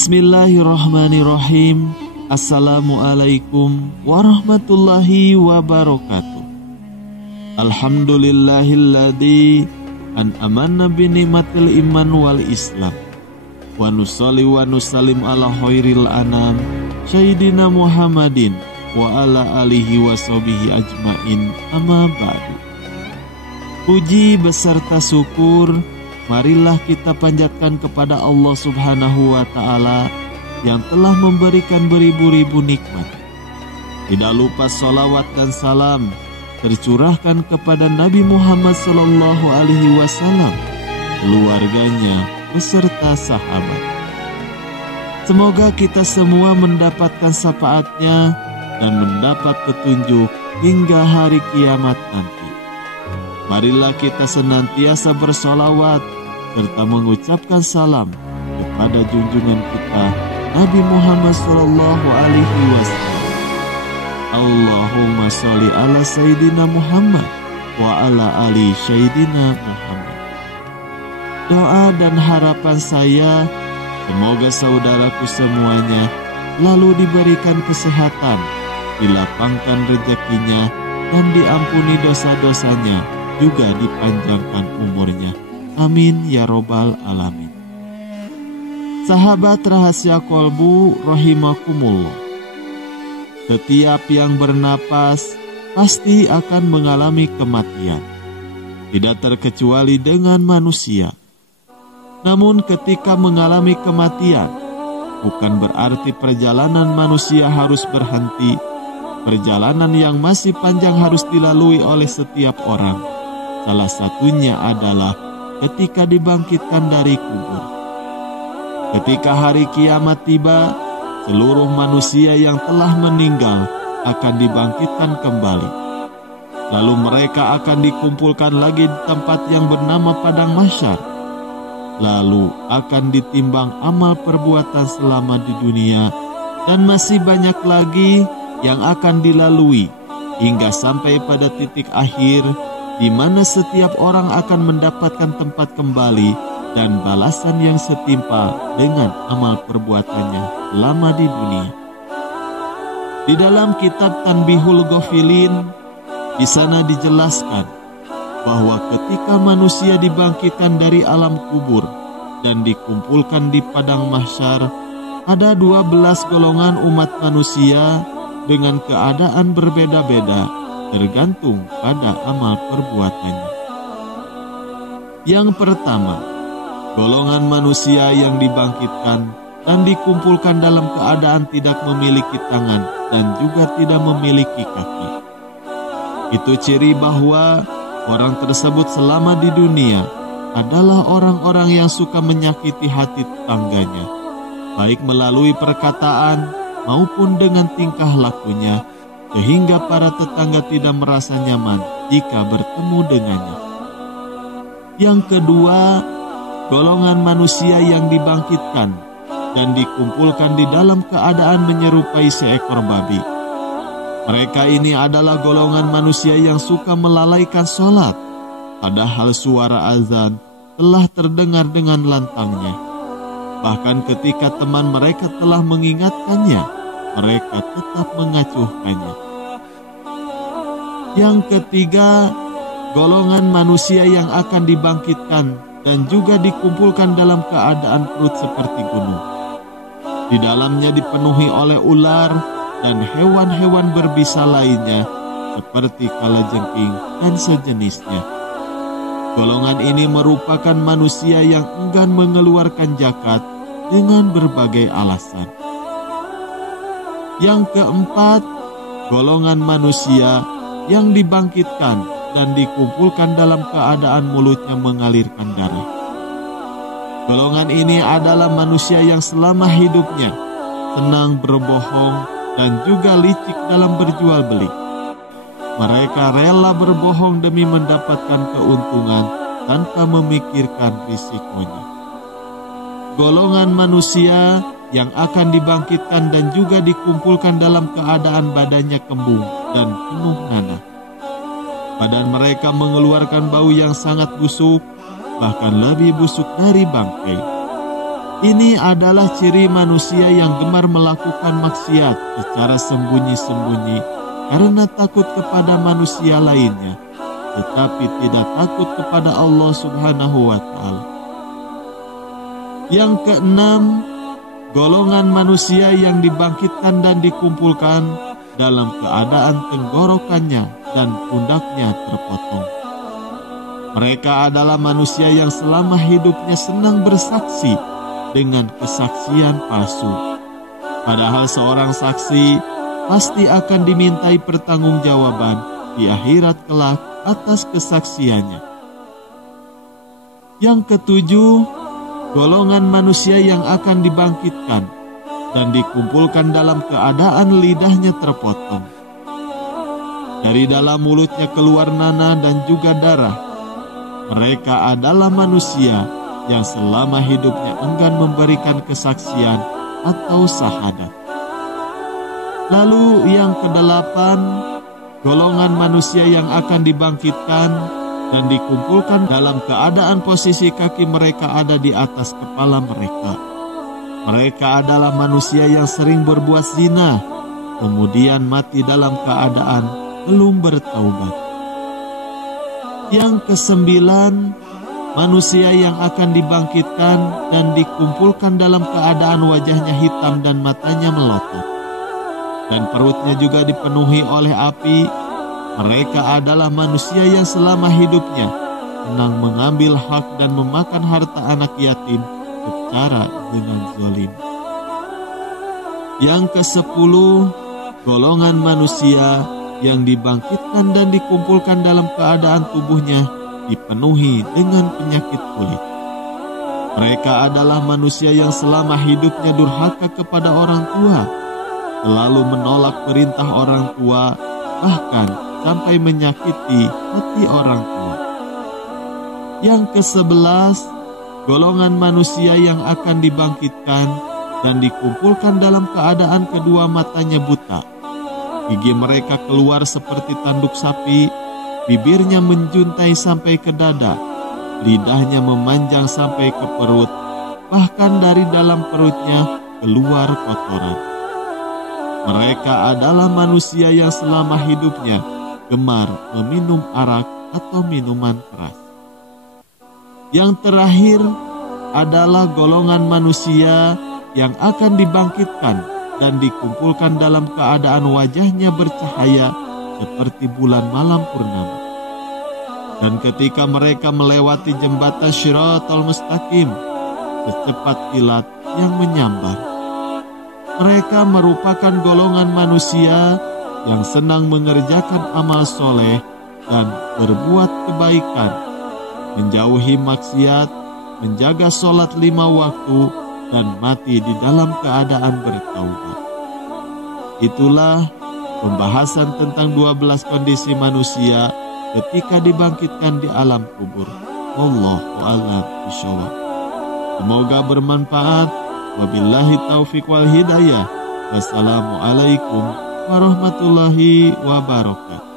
Bismillahirrahmanirrahim. Assalamualaikum warahmatullahi wabarakatuh. Alhamdulillahilladzi an'amanna bi ni'matil iman wal islam. Wa nusalli wa nusallim ala khairil anam Sayyidina Muhammadin wa ala alihi wa sahbihi ajmain, amma ba'du. Puji beserta syukur marilah kita panjatkan kepada Allah Subhanahu wa Ta'ala yang telah memberikan beribu-ribu nikmat. Tidak lupa salawat dan salam tercurahkan kepada Nabi Muhammad Sallallahu Alaihi Wasallam, keluarganya beserta sahabat. Semoga kita semua mendapatkan syafaatnya dan mendapat petunjuk hingga hari kiamat nanti. Marilah kita senantiasa bersolawat serta mengucapkan salam kepada junjungan kita Nabi Muhammad Sallallahu Alaihi Wasallam. Allahumma sholli ala Sayyidina Muhammad wa ala ali Sayyidina Muhammad. Doa dan harapan saya, semoga saudaraku semuanya lalu diberikan kesehatan, dilapangkan rezekinya, dan diampuni dosa-dosanya, juga dipanjangkan umurnya. Amin ya robbal alamin. Sahabat rahasia kolbu rahimakumullah, setiap yang bernapas pasti akan mengalami kematian, tidak terkecuali dengan manusia. Namun ketika mengalami kematian, bukan berarti perjalanan manusia harus berhenti. Perjalanan yang masih panjang harus dilalui oleh setiap orang. Salah satunya adalah ketika dibangkitkan dari kubur. Ketika hari kiamat tiba, seluruh manusia yang telah meninggal akan dibangkitkan kembali. Lalu mereka akan dikumpulkan lagi di tempat yang bernama Padang Mahsyar. Lalu akan ditimbang amal perbuatan selama di dunia, dan masih banyak lagi yang akan dilalui hingga sampai pada titik akhir di mana setiap orang akan mendapatkan tempat kembali dan balasan yang setimpal dengan amal perbuatannya lama di dunia. Di dalam kitab Tanbihul Ghafilin, di sana dijelaskan bahwa ketika manusia dibangkitkan dari alam kubur dan dikumpulkan di Padang Mahsyar, ada 12 golongan umat manusia dengan keadaan berbeda-beda, tergantung pada amal perbuatannya. Yang pertama, golongan manusia yang dibangkitkan dan dikumpulkan dalam keadaan tidak memiliki tangan dan juga tidak memiliki kaki. Itu ciri bahwa orang tersebut selama di dunia adalah orang-orang yang suka menyakiti hati tetangganya, baik melalui perkataan maupun dengan tingkah lakunya, sehingga para tetangga tidak merasa nyaman jika bertemu dengannya. Yang kedua, golongan manusia yang dibangkitkan dan dikumpulkan di dalam keadaan menyerupai seekor babi. Mereka ini adalah golongan manusia yang suka melalaikan sholat, padahal suara azan telah terdengar dengan lantangnya. Bahkan ketika teman mereka telah mengingatkannya, mereka tetap mengacuhkannya. Yang ketiga, golongan manusia yang akan dibangkitkan dan juga dikumpulkan dalam keadaan perut seperti gunung. Di dalamnya dipenuhi oleh ular dan hewan-hewan berbisa lainnya seperti kalajengking dan sejenisnya. Golongan ini merupakan manusia yang enggan mengeluarkan zakat dengan berbagai alasan. Yang keempat, golongan manusia yang dibangkitkan dan dikumpulkan dalam keadaan mulutnya mengalirkan darah. Golongan ini adalah manusia yang selama hidupnya senang berbohong dan juga licik dalam berjual beli. Mereka rela berbohong demi mendapatkan keuntungan tanpa memikirkan risikonya. Golongan manusia yang akan dibangkitkan dan juga dikumpulkan dalam keadaan badannya kembung dan penuh nanah. Badan mereka mengeluarkan bau yang sangat busuk, bahkan lebih busuk dari bangkai. Ini adalah ciri manusia yang gemar melakukan maksiat secara sembunyi-sembunyi karena takut kepada manusia lainnya, tetapi tidak takut kepada Allah Subhanahu wa Ta'ala. Yang keenam, golongan manusia yang dibangkitkan dan dikumpulkan dalam keadaan tenggorokannya dan pundaknya terpotong. Mereka adalah manusia yang selama hidupnya senang bersaksi dengan kesaksian palsu. Padahal seorang saksi pasti akan dimintai pertanggungjawaban di akhirat kelak atas kesaksiannya. Yang ketujuh, golongan manusia yang akan dibangkitkan dan dikumpulkan dalam keadaan lidahnya terpotong. Dari dalam mulutnya keluar nanah dan juga darah. Mereka adalah manusia yang selama hidupnya enggan memberikan kesaksian atau syahadat. Lalu yang kedelapan, golongan manusia yang akan dibangkitkan dan dikumpulkan dalam keadaan posisi kaki mereka ada di atas kepala mereka. Mereka adalah manusia yang sering berbuat zina, kemudian mati dalam keadaan belum bertaubat. Yang kesembilan, manusia yang akan dibangkitkan dan dikumpulkan dalam keadaan wajahnya hitam dan matanya melotot, dan perutnya juga dipenuhi oleh api. Mereka adalah manusia yang selama hidupnya senang mengambil hak dan memakan harta anak yatim secara dengan zalim. Yang kesepuluh, golongan manusia yang dibangkitkan dan dikumpulkan dalam keadaan tubuhnya dipenuhi dengan penyakit kulit. Mereka adalah manusia yang selama hidupnya durhaka kepada orang tua, selalu menolak perintah orang tua, bahkan sampai menyakiti hati orang tua. Yang ke-11, golongan manusia yang akan dibangkitkan dan dikumpulkan dalam keadaan kedua matanya buta. Gigi mereka keluar seperti tanduk sapi, bibirnya menjuntai sampai ke dada, lidahnya memanjang sampai ke perut, bahkan dari dalam perutnya keluar kotoran. Mereka adalah manusia yang selama hidupnya gemar meminum arak atau minuman keras. Yang terakhir adalah golongan manusia yang akan dibangkitkan dan dikumpulkan dalam keadaan wajahnya bercahaya seperti bulan malam purnama. Dan ketika mereka melewati jembatan Shiratal Mustaqim secepat kilat yang menyambar. Mereka merupakan golongan manusia yang senang mengerjakan amal soleh dan berbuat kebaikan, menjauhi maksiat, menjaga sholat 5 waktu, dan mati di dalam keadaan bertaubat. Itulah pembahasan tentang 12 kondisi manusia ketika dibangkitkan di alam kubur. Wallahu a'lam bishawab. Semoga bermanfaat. Wabillahi taufiq wal hidayah. Wassalamualaikum warahmatullahi wabarakatuh.